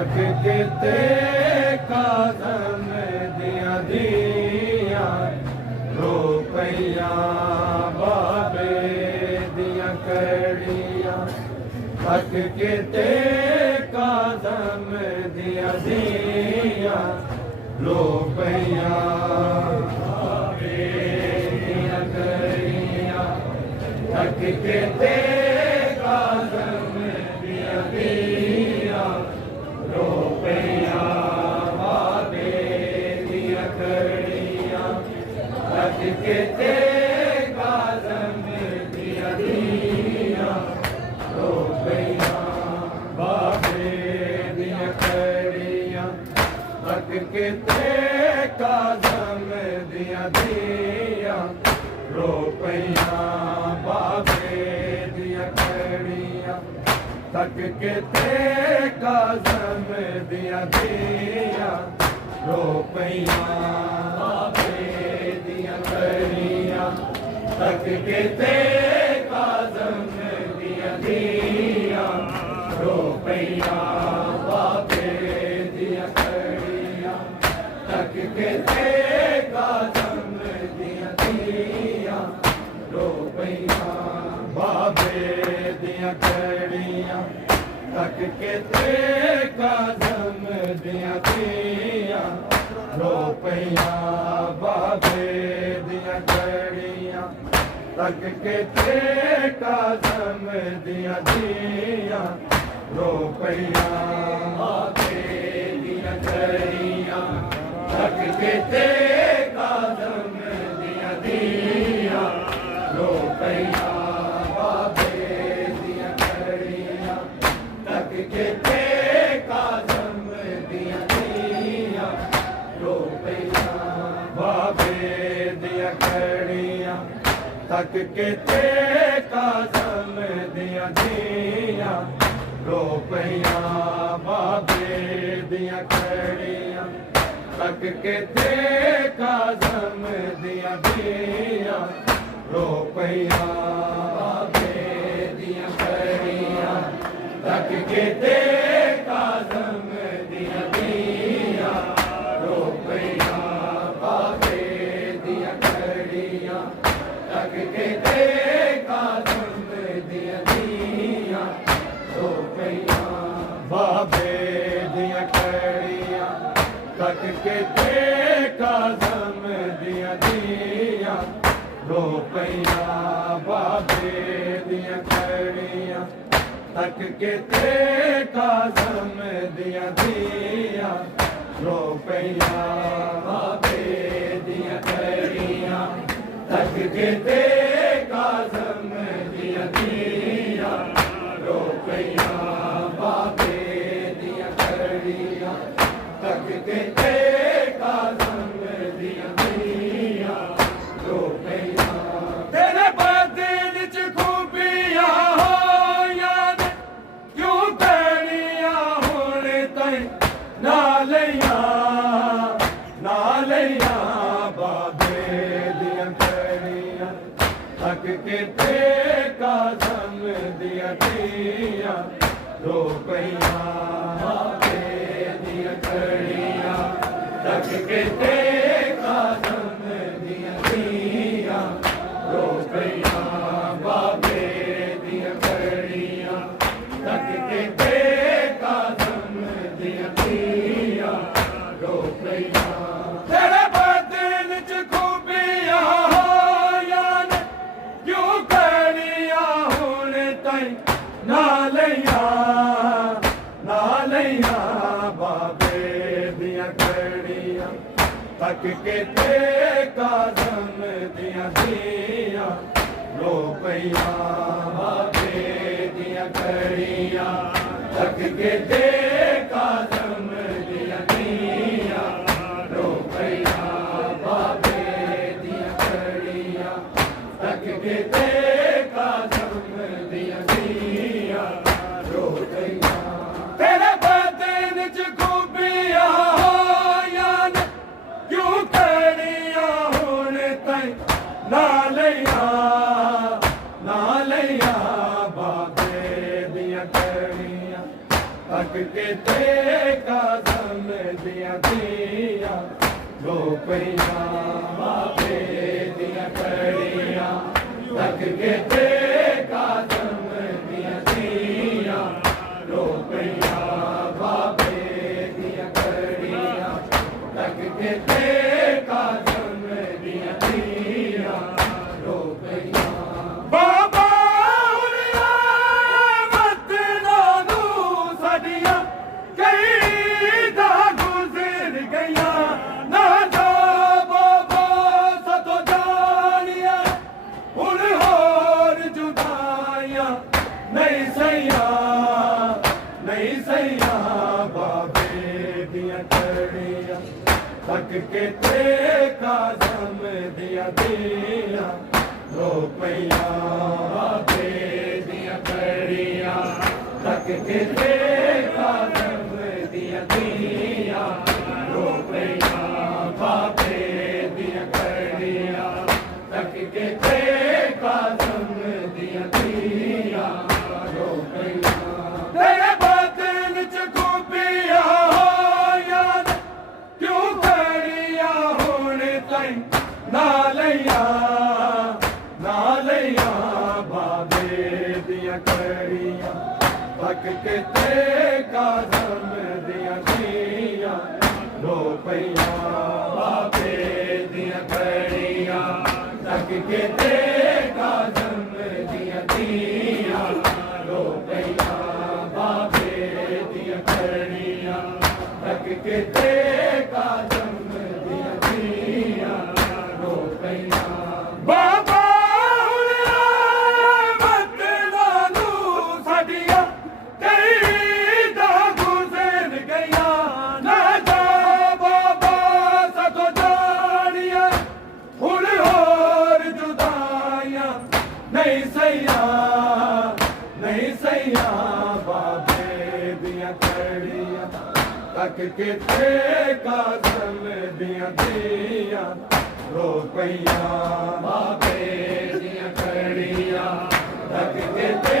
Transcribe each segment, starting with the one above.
तक किते काज़म दिया दिया रुपया बाबे दिया कड़िया तक किते काज़म दिया दिया रुपया बाबे दिया कड़िया तक किते काज़म दिया दिया रुपया बाबे दिया कड़िया तक किते काज़म दिया दिया रुपया बाबे दिया कड़िया तक किते काज़म दिया दिया रुपया बाबे दिया कड़िया तक किते काज़म दिया दिया रुपया बाबे दिया कड़िया तक किते काज़म दिया दिया रुपया बाबे दिया कड़िया तक किते काज़म दिया दिया रुपया बाबे दिया कड़िया तक किते काज़म दिया दिया रुपया बाबे दिया कड़िया तक किते काज़म दिया दिया रुपया बाबे दिया कड़िया तक किते काज़म दिया दिया रुपया बाबे दिया कड़िया तक किते काज़म दिया दिया रुपया बाबे दिया कड़िया तक किते काज़म दिया दिया रुपया बाबे दिया कड़िया तक किते काज़म दिया दिया रुपया बाबे दिया कड़िया तक किते काज़म दिया दिया रुपया बाबे दिया कड़िया तक किते काज़म दिया दिया रुपया बाबे दिया कड़िया तक किते काज़म दिया दिया रुपया बाबे दिया कड़िया तक किते काज़म दिया दिया रुपया बाबे दिया कड़िया तक किते काज़म दिया दिया रुपया बाबे दिया कड़िया तक किते काज़म दिया दिया रुपया तेरे बदन च खूबियां हो याद क्यों कड़िया होने तैं नालिया बाबे दिया कड़िया तक किते काज़म दिया दिया रुपया बाबे दिया कड़िया तक किते काज़म दिया दिया रुपया बाबे दिया कड़िया तक किते काज़म दिया दिया रुपया तेरे बदन च खूबियां हो याद क्यों कड़िया होने तैं नालिया बाबे दिया कड़िया तक किते काज़म दिया दिया रुपया बाबे दिया कड़िया तक किते काज़म दिया दिया रुपया बाबे दिया कड़िया तक किते काज़म दिया दिया रुपया तेरे बदन च खूबियां हो याद क्यों कड़िया होने तैं नालिया बाबे दिया कड़िया थक के ते काज़म दिया दिया रो पैया बाबे दिया कड़िया थक के ते काज़म दिया दिया रो पैया बाबे दिया कड़िया थक के ते काज़म दिया दिया रो पैया बाबा थक के ते काज़म दिया दिया रो पैया बाबे दिया कड़िया थक के ते काज़म दिया दिया रो पैया बाबे दिया कड़िया थक के ते काज़म दिया दिया रो पैया तेरे बादल च खूबिया नालैया नालैया बाबे दिया कड़िया थक के ते काज़म दिया दिया रो पैया बाबे दिया कड़िया थक के ते काज़म दिया दिया रो पैया बाबे दिया कड़िया थक के ते काज़म दिया दिया रो पैया बाबा नहीं सैया नहीं सैया बाबे दिया कड़िया थक के ते काज़म दिया दिया रो पैया बाबे दिया कड़िया थक के ते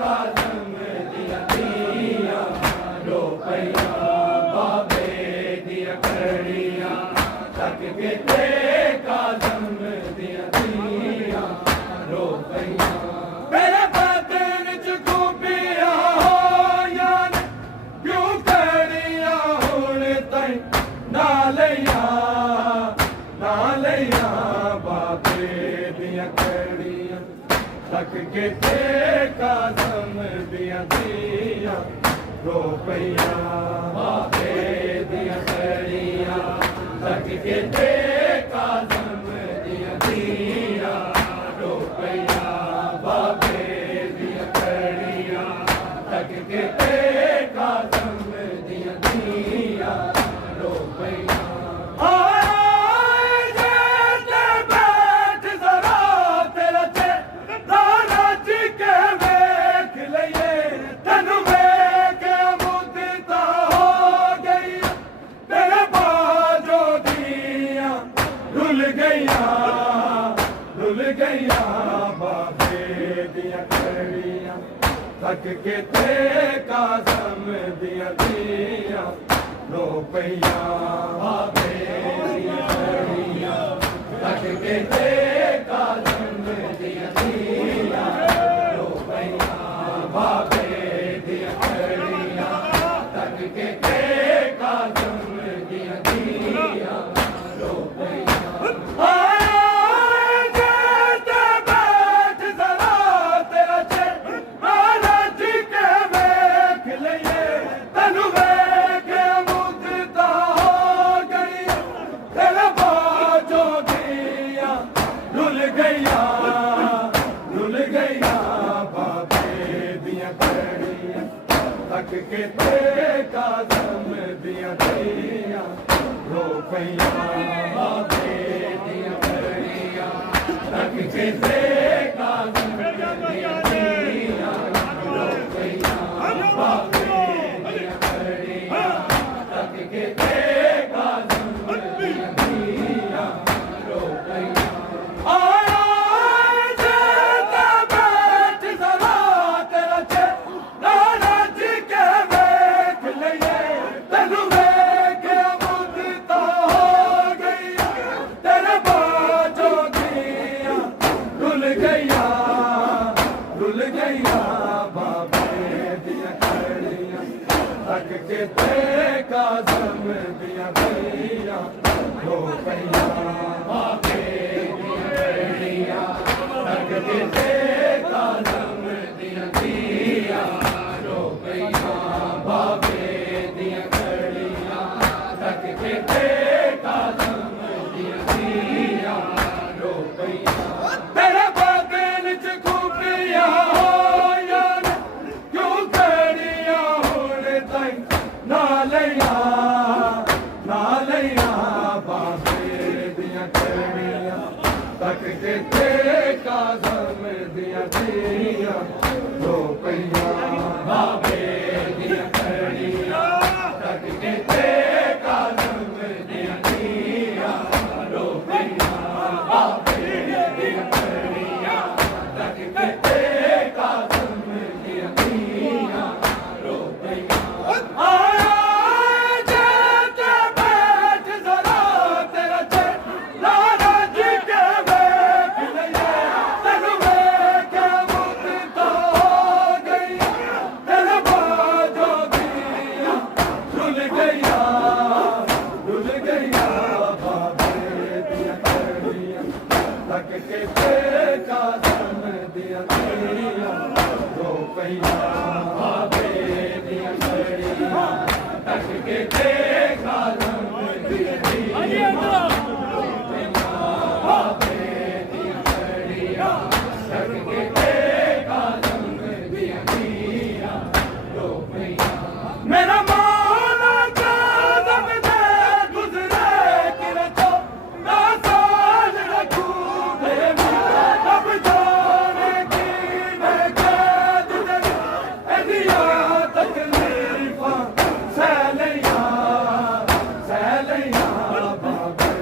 काज़म दिया दिया रो पैया बाबे दिया कड़िया थक के ते काज़म दिया दिया रो पैया मेरे बादल च खूबिया यान क्यों कड़िया होने ताई नालैया नालैया बाबे दिया कड़िया थक के ते काज़म दिया दिया रो पैया बाबे दिया कड़िया थक के ते काज़म दिया दिया रो पैया बाबे दिया कड़िया थक के ते काज़म दिया दिया रो पैया गैया बाबे दिया कड़िया थक के ते काज़म दिया दिया रो पैया बाबे दिया कड़िया थक के ते काज़म दिया दिया रो पैया बाबे दिया कड़िया थक के ते काज़म दिया दिया रो पैया थक के ते काज़म दिया दिया रो पैया बाबे दिया कड़िया थक के ते काज़म दिया दिया रो पैया बाबे दिया कड़िया थक के ते काज़म दिया दिया रो पैया रुल गईया बाबे दिया कड़ियां तक के ते काज़म दिया कड़ियां रो पैया बाबे दिया कड़ियां तक के ते काज़म दिया कड़ियां रो पैया बाबे दिया कड़ियां तक के ते काज़म दिया कड़ियां रो पैया तेरे बागन च खूबियां होयां क्यों कड़ियां होने ताईं ना लिया बाबे दियां कड़ियां तक के ते काज़म दिया कड़ियां रो पैया बाबे दियां कड़ियां तक के ते काज़म दिया कड़ियां रो पैया बाबे दियां कड़ियां तक के ते काज़म दिया कड़ियां रो पैया आया जेते बैठ जरा तेरा लाला जी के बैठ लइए तेनु के मुत तो गई तेरे बाजो दिया रुल गईया बाबे दिया कड़ियां तक के ते काज़म दिया कड़ियां रो पैया बाबे दिया कड़ियां तक के ते काज़म दिया कड़ियां रो पैया बाबे दिया कड़ियां तक के ते काज़म दिया कड़ियां रो पैया मेरा मौला काज़म दे गुज़रे किरे तो ना साल रखूं दे अब जाने की मैं कैद दे एदिया तकलीफां सह लइया बाबे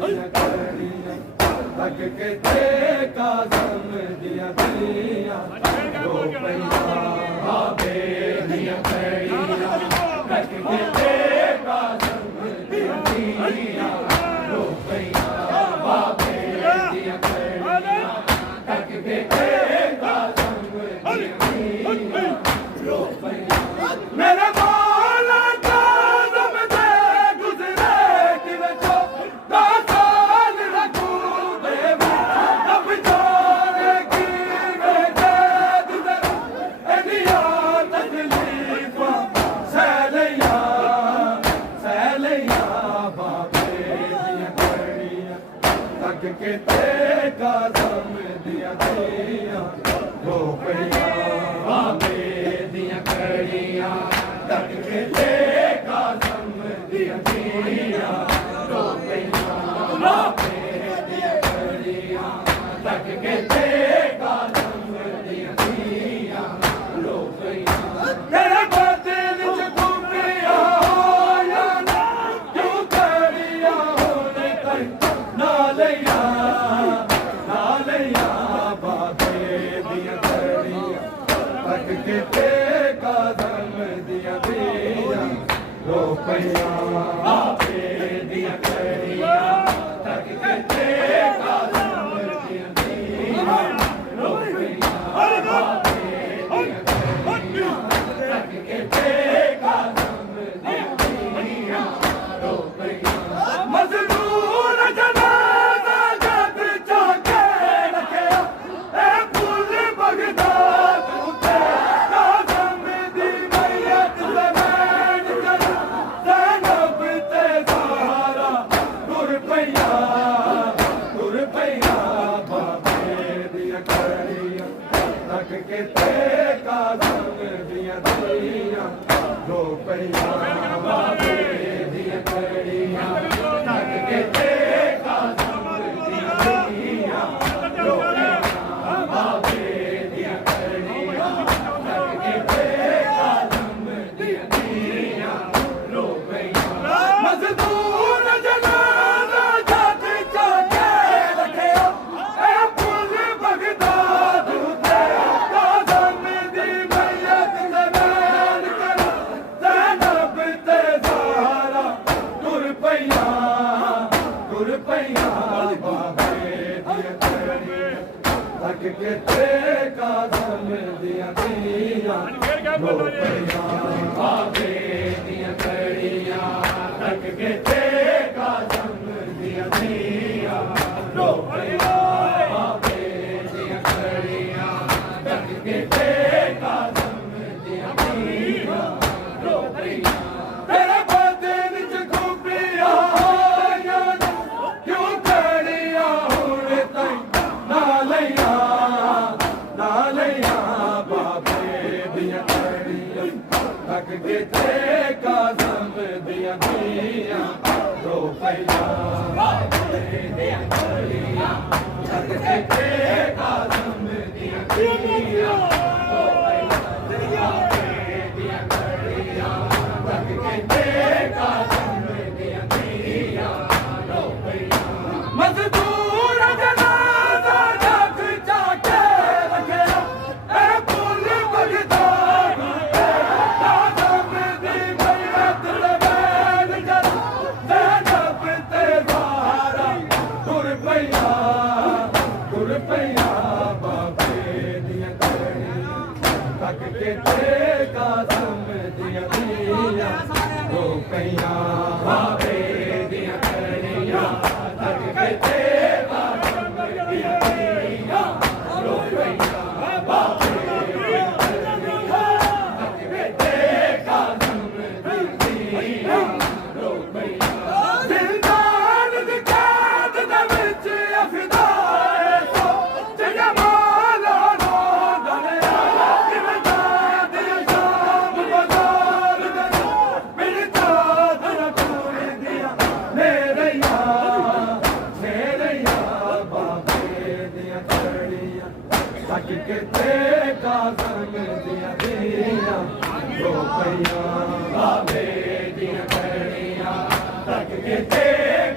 दिया कड़ियां तक के ते काज़म दिया कड़ियां रो पैया बाबे दिया कड़ियां तक के ते काज़म दिया कड़ियां रो पैया बाबे दिया कड़ियां तक के ते काज़म दिया कड़ियां रो पैया मेरे मौला काज़म दे गुज़रे किवे तो ना साल रखूं दे अब जाने की मैं कैद दे एदिया तकलीफां सह लइया बाबे दिया कड़ियां तक के ते काज़म दिया कड़ियां रो पैया बाबे दिया कड़ियां तक के ते काज़म दिया कड़ियां रो पैया बाबे दिया कड़ियां तक के ते काज़म दिया कड़ियां रो पैया तेरे बादल च खूबियां होयां क्यों कड़ियां होने ताईं ना लिया बाबे दिया कड़ियां तक के ते काज़म दिया कड़ियां रो पैया बाबे दिया कड़ियां तक के ते काज़म दिया कड़ियां रो पैया बाबे दिया कड़ियां तक के ते काज़म दिया कड़ियां रो पैया मज़लूम जनाज़ा जद जाके रखिया ए फुल बगदाद उते काज़म दी मैयत ज़मीन कर ज़ैनब ते ज़हरा तुर पैया बाबे दिया कड़ियां तक के ते काज़म दिया कड़ियां रो पैया बाबे दिया कड़ियां तक के ते काज़म दिया कड़ियां रो पैया बाबे दिया कड़ियां तक के ते काज़म दिया कड़ियां रो पैया मज़दूर जनाज़ा जद जाके रखिया ए फुल बगदाद उते काज़म दी मैयत ज़मीन कर ज़ैनब ते ज़हरा तुर पैया बाबे दिया कड़ियां तक के ते काज़म ਕਾਜ਼ਮ ਦੀਆਂ ਧੀਆਂ ਰੋ ਪਈਆਂ ਬਾਬੇ ਦੀਆਂ ਕੜੀਆਂ ਤੱਕ ਕੇ ਤੇ ਕਾਜ਼ਮ ਦੀਆਂ ਧੀਆਂ ਰੋ ਪਈਆਂ ਬਾਬੇ ਦੀਆਂ ਕੜੀਆਂ ਤੱਕ ਕੇ ਤੇ ਕਾਜ਼ਮ ਦੀਆਂ ਧੀਆਂ ਰੋ ਪਈਆਂ ਤੇਰੇ ਬਦਨ ਚ ਖੂਬੀਆਂ ਹੋਈਆਂ ਕਿਉਂ ਕੜੀਆਂ ਹੁਣ ਤਾਈਂ ਨਾ ਲਈਆਂ ਬਾਬੇ ਦੀਆਂ ਕੜੀਆਂ ਤੱਕ ਕੇ ਤੇ ਕਾਜ਼ਮ ਦੀਆਂ ਧੀਆਂ ਰੋ ਪਈਆਂ ਬਾਬੇ ਦੀਆਂ ਕੜੀਆਂ ਤੱਕ ਕੇ ਤੇ ਕਾਜ਼ਮ ਦੀਆਂ ਧੀਆਂ ਰੋ ਪਈਆਂ ਬਾਬੇ ਦੀਆਂ ਕੜੀਆਂ ਤੱਕ ਕੇ ਤੇ ਕਾਜ਼ਮ ਦੀਆਂ ਧੀਆਂ ਰੋ ਪਈਆਂ ਮਜ਼ਦੂਰ ਜਨਾਜ਼ਾ ਜਗ ਜਾ ਕੇ ਰੱਖਿਆ ਇਹ ਪੁੱਲ ਬਗਦਾਦ ਕਾਜ਼ਮ ਦੀ ਬੈਅਤ ਦੇ ਬੈਲ ਜਦ ਜ਼ੈਨਬ ਤੇ ਜ਼ਾਹਰਾ ਤੁਰ ਪਈਆਂ ਬਾਬੇ ਦੀਆਂ ਕੜੀਆਂ ਤੱਕ ਕੇ ਤੇ ਕਾਜ਼ਮ ਦੀਆਂ ਧੀਆਂ ਰੋ ਪਈਆਂ ਬਾਬੇ ਦੀਆਂ ਕੜੀਆਂ ਤੱਕ ਕੇ ਤੇ ਕਾਜ਼ਮ ਦੀਆਂ ਧੀਆਂ ਰੋ ਪਈਆਂ ਬਾਬੇ ਦੀਆਂ ਕੜੀਆਂ ਤੱਕ ਕੇ ਤੇ ਕਾਜ਼ਮ ਦੀਆਂ ਧੀਆਂ ਰੋ ਪਈਆਂ ਜ਼ਿੰਦਾਨ ਦੀ ਕੈਦ ਦੇ ਵਿੱਚ ਅਫਦਾਏ ਸੋ ਜਮਾਲਾ ਨੋ ਦਰਿਆ ਕਿਵੇਂ ਜਾਂਦੀਆਂ ਸ਼ਾਮ ਬਾਜ਼ਾਰ ਦੇ ਮੇਰੀ ਚਾਦਰ ਕੁੜਦੀਆਂ ਮੇਰੀਆਂ ਬਾਬੇ ਦੀਆਂ ਕੜੀਆਂ ਤੱਕ ਕੇ ਤੇ ਕਾਜ਼ਮ ਦੀਆਂ ਧੀਆਂ ਰੋ ਪਈਆਂ ਬਾਬੇ ਦੀਆਂ ਕੜੀਆਂ ਤੱਕ ਕੇ ਤੇ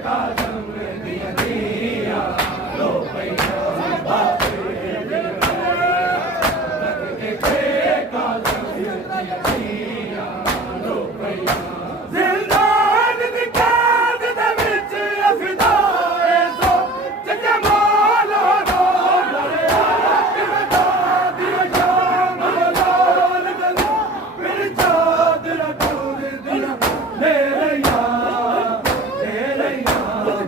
ਕਾਜ਼ਮ ਦੀਆਂ ਧੀਆਂ ਰੋ ਪਈਆਂ ਬਾਬੇ ਦੀਆਂ ਕੜੀਆਂ ਤੱਕ ਕੇ ਤੇ ਕਾਜ਼ਮ ਦੀਆਂ ਧੀਆਂ ਰੋ ਪਈਆਂ ਜ਼ਿੰਦਾਨ ਦੀ ਕੈਦ ਦੇ ਵਿੱਚ ਅਫਦਾਏ ਸੋ ਜਮਾਲਾ ਨੋ ਦਰਿਆ ਕਿਵੇਂ ਜਾਂਦੀਆਂ ਸ਼ਾਮ ਬਾਜ਼ਾਰ ਦੇ ਮੇਰੀ ਚਾਦਰ ਕੁੜਦੀਆਂ ਮੇਰੀਆਂ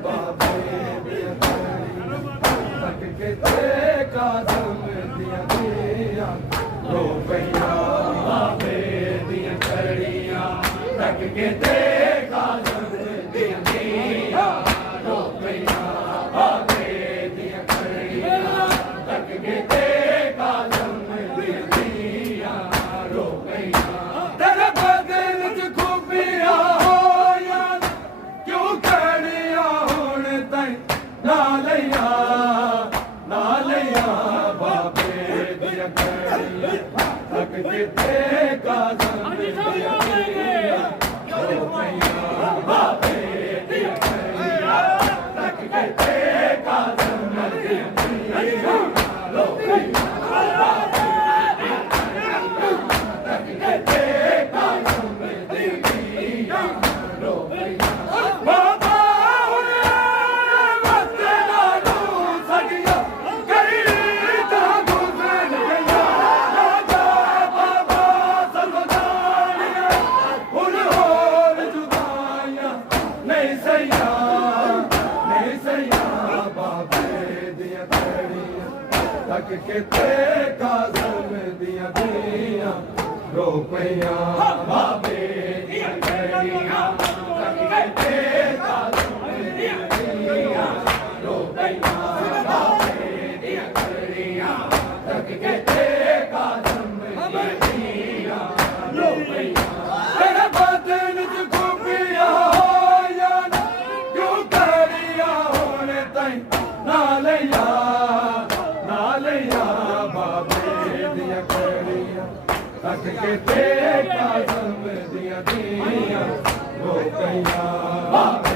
ਬਾਬੇ ਦੀਆਂ ਕੜੀਆਂ ਤੱਕ ਕੇ ਤੇ ਕਾਜ਼ਮ ਦੀਆਂ ਧੀਆਂ ਰੋ ਪਈਆਂ ਬਾਬੇ ਦੀਆਂ ਕੜੀਆਂ ਤੱਕ ਕੇ ਤੇ ਕਾਜ਼ਮ ਦੀਆਂ ਧੀਆਂ ਰੋ ਪਈਆਂ ਬਾਬੇ ਦੀਆਂ ਕੜੀਆਂ ਤੱਕ ਕੇ ਤੇ ਕਾਜ਼ਮ ਦੀਆਂ ਧੀਆਂ ਰੋ ਪਈਆਂ ਤੇਰੇ ਬਦਨ ਚ ਖੂਬੀਆਂ ਹੋਈਆਂ ਕਿਉਂ ਕੜੀਆਂ ਹੁਣ ਤਾਈਂ ਨਾ ਲਈਆਂ ਬਾਬੇ ਦੀਆਂ ਕੜੀਆਂ ਤੱਕ ਕੇ ਤੇ ਕਾਜ਼ਮ ਦੀਆਂ ਧੀਆਂ ਰੋ ਪਈਆਂ ਬਾਬੇ ਦੀਆਂ ਕੜੀਆਂ ਤੱਕ ਕੇ ਤੇ ਕਾਜ਼ਮ ਦੀਆਂ ਧੀਆਂ ਰੋ ਪਈਆਂ ਬਾਬੇ ਦੀਆਂ ਕੜੀਆਂ ਤੱਕ ਕੇ ਤੇ ਕਾਜ਼ਮ ਦੀਆਂ ਧੀਆਂ ਰੋ ਪਈਆਂ ਬਾਬਾ ਹੁਣੇ ਵਸਦੇ ਨਾਲੋਂ ਸਾਡੀਆਂ ਕਈ ਤਾਂ ਗੁਜ਼ਰ ਗਈਆਂ ਰਾਜਾ ਬਾਬਾ ਸਰਦਾਰੀਆਂ ਹੁਣ ਹੋਰ ਜੁਦਾਈਆਂ ਨਹੀਂ ਸਈਆਂ ਬਾਬੇ ਦੀਆਂ ਕੜੀਆਂ ਤੱਕ ਕੇ ਤੇ ਕਾਜ਼ਮ ਦੀਆਂ ਧੀਆਂ ਰੋ ਪਈਆਂ ਬਾਬੇ ਦੀਆਂ ਕੜੀਆਂ ਤੱਕ ਕੇ ਤੇ ਕਾਜ਼ਮ ਦੀਆਂ ਧੀਆਂ ਰੋ ਪਈਆਂ ਬਾਬੇ ਦੀਆਂ ਕੜੀਆਂ ਤੱਕ ਕੇ ਤੇ ਕਾਜ਼ਮ ਦੀਆਂ ਧੀਆਂ ਰੋ ਪਈਆਂ ਤੇਰੇ ਬਦਨ ਚ ਖੂਬੀਆਂ ਹੋਈਆਂ ਕਿਉਂ ਕੜੀਆਂ ਹੁਣ ਤਾਈਂ ਨਾ ਲਈਆਂ ਬਾਬੇ ਦੀਆਂ ਕੜੀਆਂ ਤੱਕ ਕੇ ਤੇ ਕਾਜ਼ਮ ਦੀਆਂ ਧੀਆਂ ਰੋ ਪਈਆਂ